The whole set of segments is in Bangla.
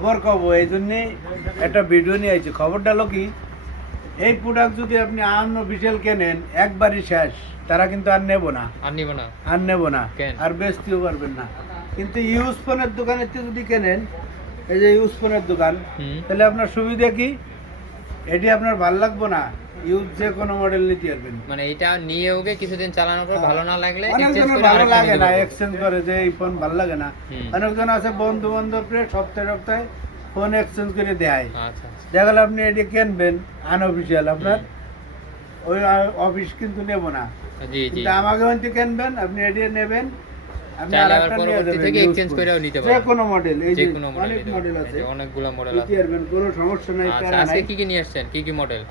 খবর কব এই জন্যে একটা ভিডিও নিয়ে আইছি। খবরটা হলো কি, এই প্রোডাক্ট যদি আপনি আনঅফিসিয়াল কেনেন একবারই শেষ, তারা কিন্তু আর নেব না, আর নেব না, আর বেচতেও পারবেন না। কিন্তু ইউজ ফোনের দোকানের থেকে যদি কেনেন, এই যে ইউজ ফোনের দোকান, তাহলে আপনার সুবিধা কি, এটি আপনার ভালো লাগবে না, ইউজ যে কোনো মডেল নিতে পারবেন। মানে এটা নিয়ে ওকে কিছুদিন চালানোর পর ভালো না লাগলে অনেকজনের ভালো লাগে না, এক্সচেঞ্জ করে যে এই ফোন ভালো লাগে না। অনেকজন আছে বন্ধু বান্ধবরে সপ্তাহে সপ্তাহে ফোন এক্সচেঞ্জ করে দেয়। দেখা গেল আপনি এটি কিনবেন আনঅফিসিয়াল, আপনার ওই অফিস কিন্তু নেব না, কিন্তু আমাকে হয়তো কিনবেন, আপনি এটি নেবেন, আপনি আরেকটা নিয়ে যাবেন, থেকে এক্সচেঞ্জ করেও নিতে পারবেন। যে কোনো মডেল, এই যে অনেক মডেল আছে, অনেকগুলো মডেল আছে, কোনো সমস্যা নাই। আচ্ছা, আজকে কি কি নিয়ে আসছেন, কি কি মডেল?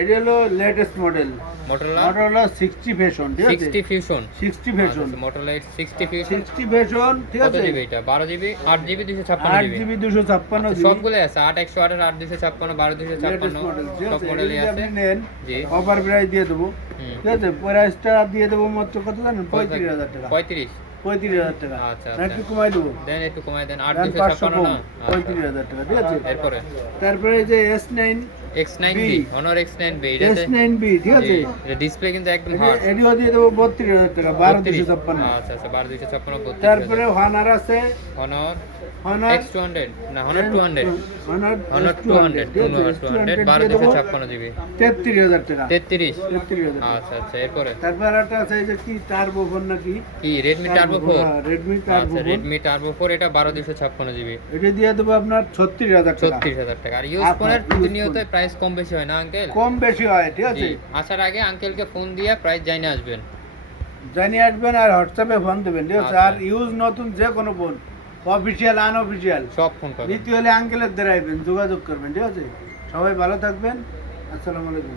এটা হলো লেটেস্ট মডেল Motorola 60 Fusion, ঠিক আছে? 60 Fusion, 60 Fusion, Motorola 60 Fusion, 60 Fusion, ঠিক আছে? কত জিবি এটা? 12 GB, 8 GB, 256 GB, 8 GB 256 GB, সবগুলো আছে, 8 128, 8 256, 12 256, সব মডেলই আছে। আপনি নেন, অফার প্রাইস দিয়ে দেবো, ঠিক আছে? প্রাইসটা দিয়ে দেবো মাত্র কত জানেন? 35,000 টাকা। 35,000 টাকা। আচ্ছা, একটু কমাই দেবো, দেন একটু কমাই দেন, 8 256 না, 35,000 টাকা, ঠিক আছে? তারপরে এই যে S9 X9B, Honor X9B, S9B, ঠিক আছে? ডিসপ্লে কিন্তু একদম হার্ড, এডিও দিয়ে দেবো 32,000 টাকা, 12,256। আচ্ছা আচ্ছা, 12,256। তারপরে Honor আছে, Honor Honor X200 না, Honor 200, Honor 200, 12,256 জিবি, 33,000 টাকা। 33,000। আচ্ছা আচ্ছা, এরপরে তারপর একটা আছে এই যে কি টার্বো ফোন নাকি, কি Redmi Turbo 4, Redmi Turbo 4, Redmi Turbo 4, এটা 12,256 জিবি, এটা দিয়ে দেবো আপনার 36,000 টাকা। 36,000 টাকা। আর ইউজ ফোনের প্রতিনিয়ত প্রাইস কম বেশি হয় না আঙ্কেল? কম বেশি হয়, ঠিক আছে? আসার আগে আঙ্কেলকে ফোন দিয়ে প্রাইস জানিয়ে আসবেন, আর হোয়াটসঅ্যাপে ফোন দেবেন, ঠিক আছে? আর ইউজ নতুন যে কোনো ফোন, অফিসিয়াল আনঅফিসিয়াল, সব ফোন পাবেন। নিতে হলে আঙ্কেলের দ্বারা আইবেন, যোগাযোগ করবেন, ঠিক আছে? সবাই ভালো থাকবেন, আসসালামু আলাইকুম।